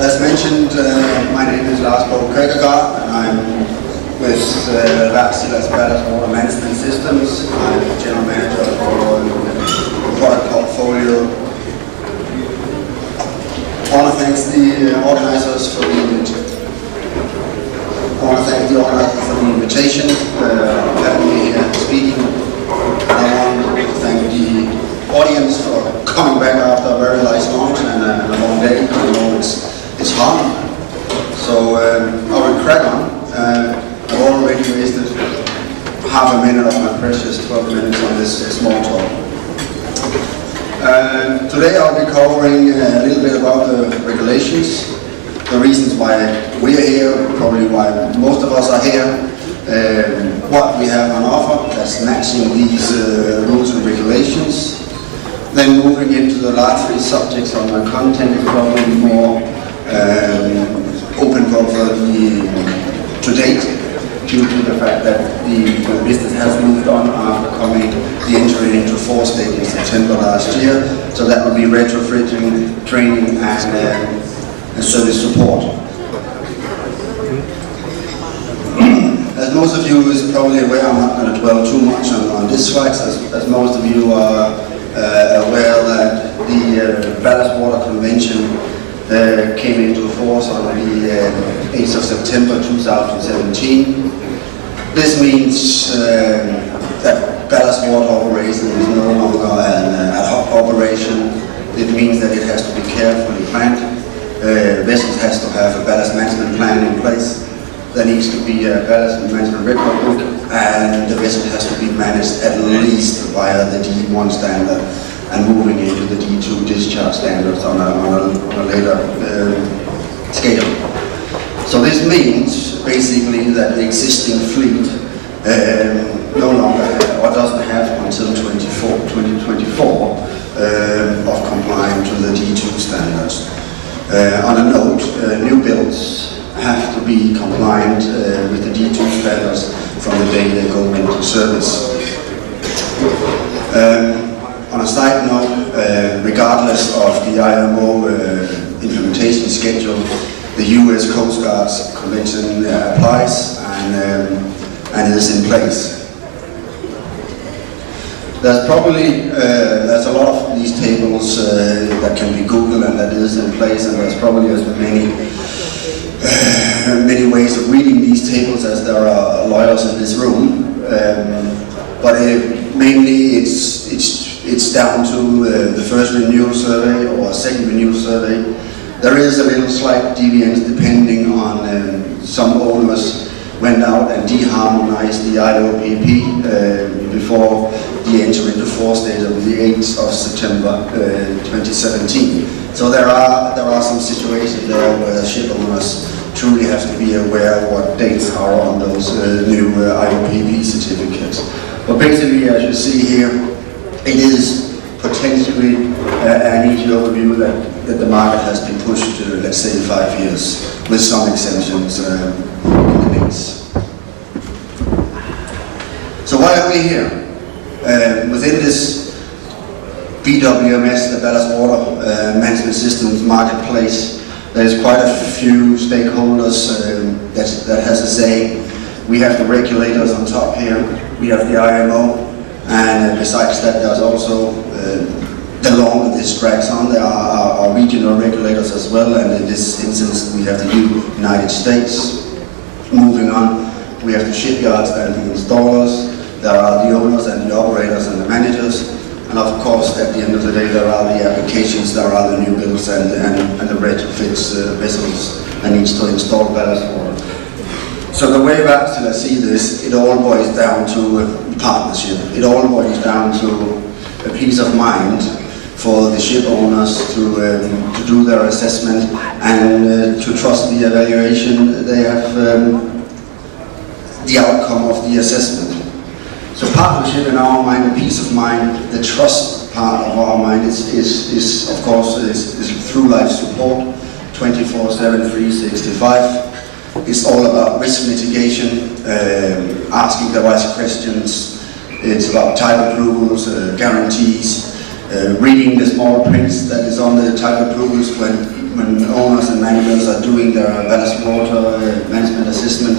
As mentioned, my name is Lars Bo Kirkegaard, and I'm with Wärtsilä Ballast Water Management Systems. I'm General Manager for the product portfolio. I want to thank the organizers for the invitation, having me here speaking. I want to thank the audience for coming back after a very nice launch and a long day. I know it's hard, so I will crack on. I've already wasted half a minute of my precious 12 minutes on this small talk. Today I'll be covering a little bit about the regulations, the reasons why we're here, probably why most of us are here, what we have on offer that's matching these rules and regulations. Then moving into the last three subjects on my content is probably more open for to date, due to the fact that the business has moved on after the entry into 4 state in September last year. So that will be retrofitting, training, and service support. As most of you is probably aware, I'm not going to dwell too much on this slide, as most of you are aware that the Ballast Water Convention came into force on the 8th of September 2017. This means that ballast water operation is no longer an ad hoc operation. It means that it has to be carefully planned. Vessels has to have a ballast management plan in place. There needs to be a ballast management record book, and the vessel has to be managed at least via the D1 standard and moving into the D2 discharge standards on a later scale. So this means basically that the existing fleet no longer or doesn't have until 2024 of complying to the D2 standards. On a note, new builds have to be compliant with the D2 standards from the day they go into service. On a side note, regardless of the IMO implementation schedule, the US Coast Guard's convention applies and is in place. There's probably there's a lot of these tables that can be Googled and that is in place, and there's probably as many ways of reading these tables as there are lawyers in this room. But mainly it's down to the first renewal survey or second renewal survey. There is a little slight deviance depending on some owners went out and deharmonized the IOPP before the entry into force date of the 8th of September 2017. So there are some situations there where ship owners truly have to be aware of what dates are on those new IOPP certificates. But basically, as you see here, it is potentially an easy overview that the market has been pushed to, let's say, 5 years, with some exemptions in the mix. So why are we here? Within this BWMS, the Ballast Water Management Systems marketplace, there's quite a few stakeholders that has a say. We have the regulators on top here, we have the IMO, and besides that there's also, the longer this drags on, there are regional regulators as well, and in this instance we have the United States. Moving on, we have the shipyards and the installers, there are the owners and the operators and the managers, and of course at the end of the day there are the applications, there are the new builds and the retrofits vessels that needs to install ballast water. So the way Wärtsilä see this, it all boils down to partnership. It all boils down to a peace of mind for the ship owners to do their assessment and to trust the evaluation they have, the outcome of the assessment. So partnership in our mind and peace of mind, the trust part of our mind is of course through life support, 24/7, 365. It's all about risk mitigation, asking the right questions. It's about type approvals, guarantees, reading the small prints that is on the type approvals when when owners and managers are doing their ballast water management assessment.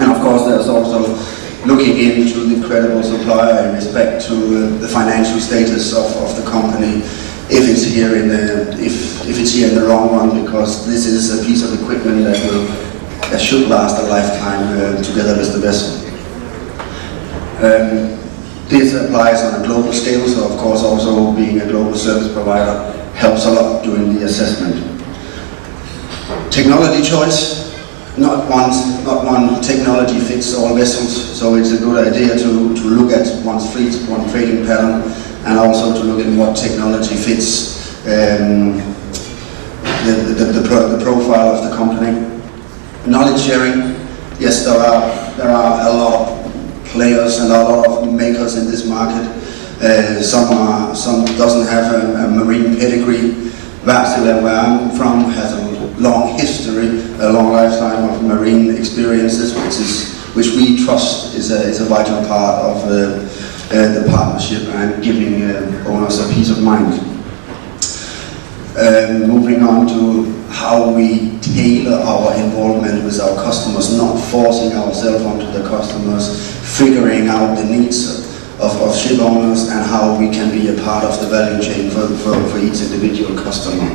And of course there's also looking into the credible supplier in respect to the financial status of the company, if it's here in the wrong one, because this is a piece of equipment that should last a lifetime together with the vessel. This applies on a global scale, so of course also being a global service provider helps a lot during the assessment. Technology choice. Not one technology fits all vessels, so it's a good idea to look at one's fleet, one trading pattern, and also to look at what technology fits the profile of the company. Knowledge sharing. Yes, there are a lot of players and a lot of makers in this market. Some doesn't have a marine pedigree. Wärtsilä, where I'm from, has a long history, a long lifetime of marine experiences, which we trust is a vital part of the partnership and giving owners a peace of mind. Moving on to how we tailor our involvement with our customers, not forcing ourselves onto the customers, figuring out the needs of ship owners and how we can be a part of the value chain for each individual customer.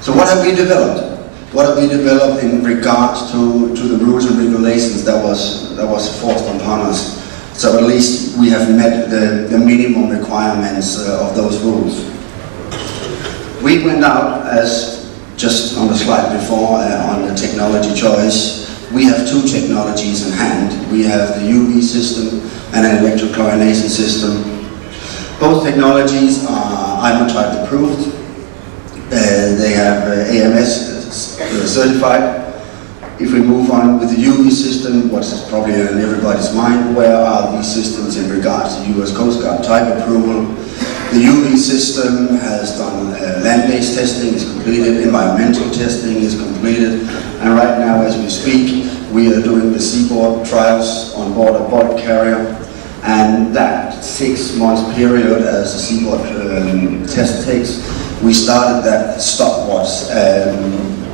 So what have we developed? What have we developed in regards to the rules and regulations that was forced upon us? So at least we have met the minimum requirements of those rules. We went out, as just on the slide before, on the technology choice. We have two technologies in hand. We have the UV system and an electrochlorination system. Both technologies are IMO-type approved. They have AMS certified. If we move on with the UV system, what's probably in everybody's mind, where are these systems in regards to US Coast Guard type approval? The UV system has done land-based testing, is completed, environmental testing is completed, and right now as we speak, we are doing the seaboard trials on board a bulk carrier, and that 6 months period as the seaboard test takes, we started that stopwatch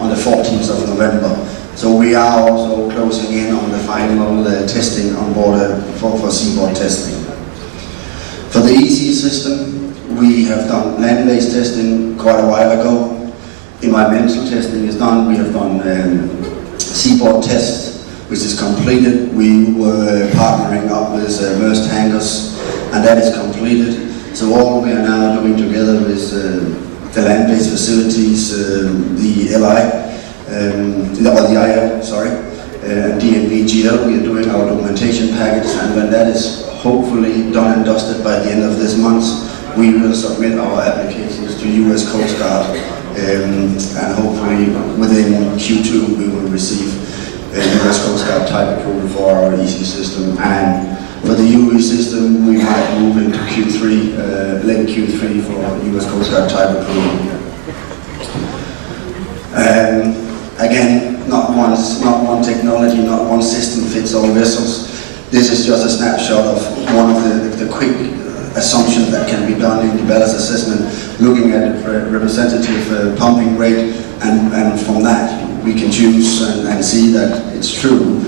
on the 14th of November. So we are also closing in on the final testing on board for seaboard testing. For the EC system, we have done land-based testing quite a while ago. Environmental testing is done. We have done seaboard tests, which is completed. We were partnering up with Maersk Tankers, and that is completed. So all we are now doing together is the land-based facilities, the LI, the IL, sorry, DNVGL. We are doing our documentation package, and when that is hopefully done and dusted by the end of this month, we will submit our applications to US Coast Guard, and hopefully within Q2 we will receive US Coast Guard type approval for our EC system, and for the UV system we might move into Q3, late Q3 for US Coast Guard type approval. Again, not one technology, not one system fits all vessels. This is just a snapshot of one of the quick assumptions that can be done in the ballast assessment, looking at the representative pumping rate, and from that we can choose and see that it's true.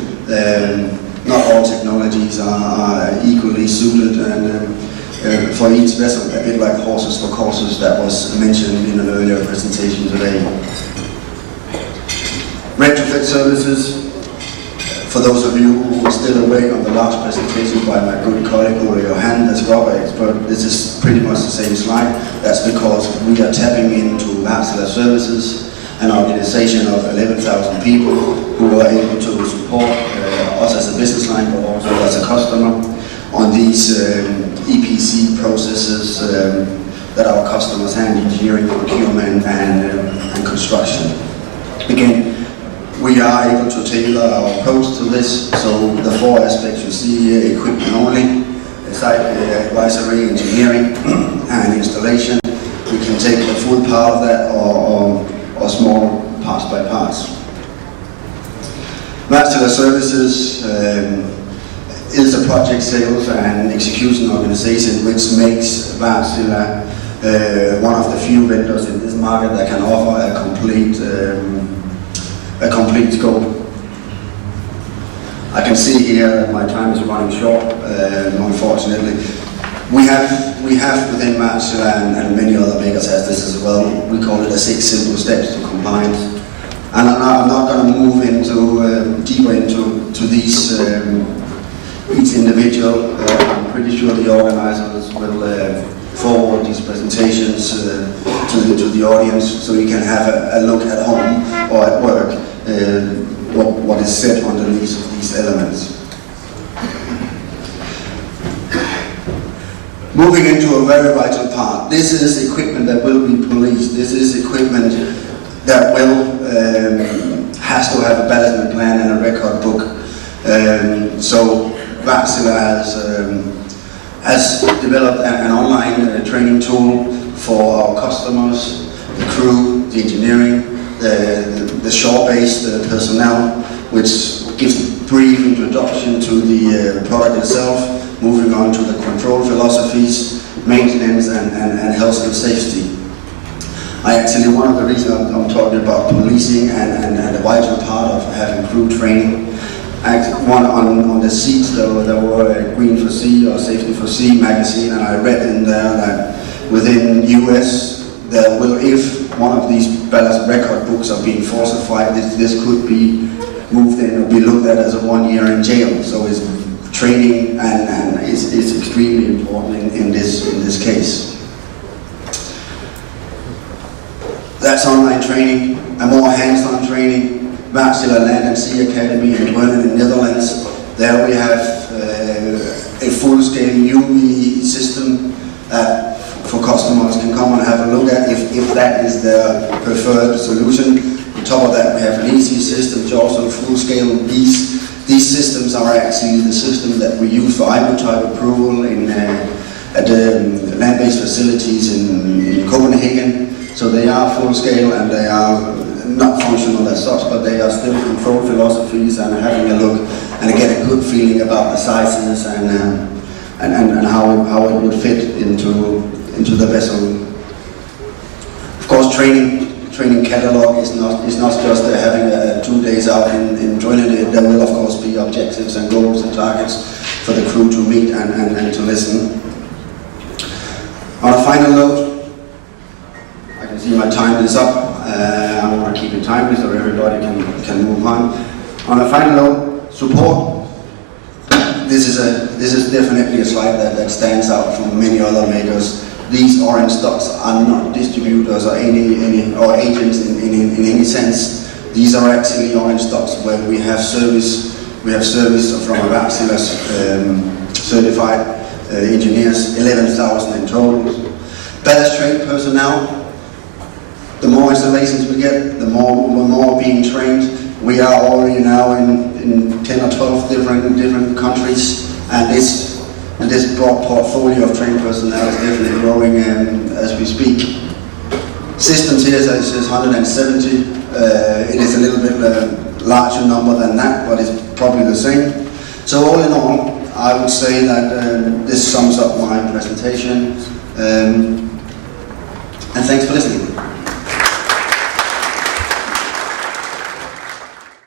Not all technologies are equally suited, and for each vessel, a bit like horses for courses that was mentioned in an earlier presentation today. Retrofit services. For those of you who were still awake on the last presentation by my good colleague Ole Johan as rubber expert, this is pretty much the same slide. That's because we are tapping into Wärtsilä Services, an organization of 11,000 people who are able to support us as a business line, but also as a customer on these EPC processes that our customers hand: engineering, procurement, and construction. Again, we are able to tailor our approach to this, so the 4 aspects you see here: equipment only, site advisory, engineering, and installation. We can take the full part of that or small parts by parts. Wärtsilä Services is a project sales and execution organization which makes Wärtsilä one of the few vendors in this market that can offer a complete scope. I can see here that my time is running short, unfortunately. We have within Wärtsilä and many other makers has this as well. We call it the 6 simple steps to compliance. And I'm not going to move deeper into these each individual. I'm pretty sure the organizers will forward these presentations to the audience, so you can have a look at home or at work what is said underneath these elements. Moving into a very vital part. This is equipment that will be policed. This is equipment that has to have a ballast plan and a record book. So Wärtsilä has developed an online training tool for our customers, the crew, the engineering, the shore-based personnel, which gives a brief introduction to the product itself, moving on to the control philosophies, maintenance and health and safety. One of the reasons I'm talking about policing and a vital part of having crew training, on the seats there were GREEN4SEA or Safety for Sea magazine, and I read in there that within US there will, if one of these ballast record books are being falsified, this could be moved in or be looked at as a 1 year in jail. So it's training and is extremely important in this case. That's online training, a more hands-on training. Wärtsilä Land and Sea Academy in Groningen in the Netherlands. There we have a full-scale UV system that for customers can come and have a look at if that is their preferred solution. On top of that we have an easy system, which also full-scale. These systems are actually the system that we use for IMO type approval at the land-based facilities in Copenhagen. So they are full-scale and they are not functional as such, but they are still control philosophies, and having a look and get a good feeling about the sizes and how it would fit into the vessel. Of course, training catalog is not just having 2 days out in joining it. There will of course be objectives and goals and targets for the crew to meet and to listen. On a final note, I can see my time is up. I want to keep it timely so everybody can move on. On a final note, support. This is definitely a slide that stands out from many other makers. These orange dots are not distributors or or agents in any sense. These are actually orange dots where we have service. We have service from Wärtsilä's certified engineers, 11,000 in total. Ballast trained personnel. The more installations we get, the more being trained. We are already now in 10 or 12 different countries, and this broad portfolio of trained personnel is definitely growing as we speak. Systems here says 170. It is a little bit larger number than that, but it's probably the same. So all in all, I would say that this sums up my presentation. And thanks for listening.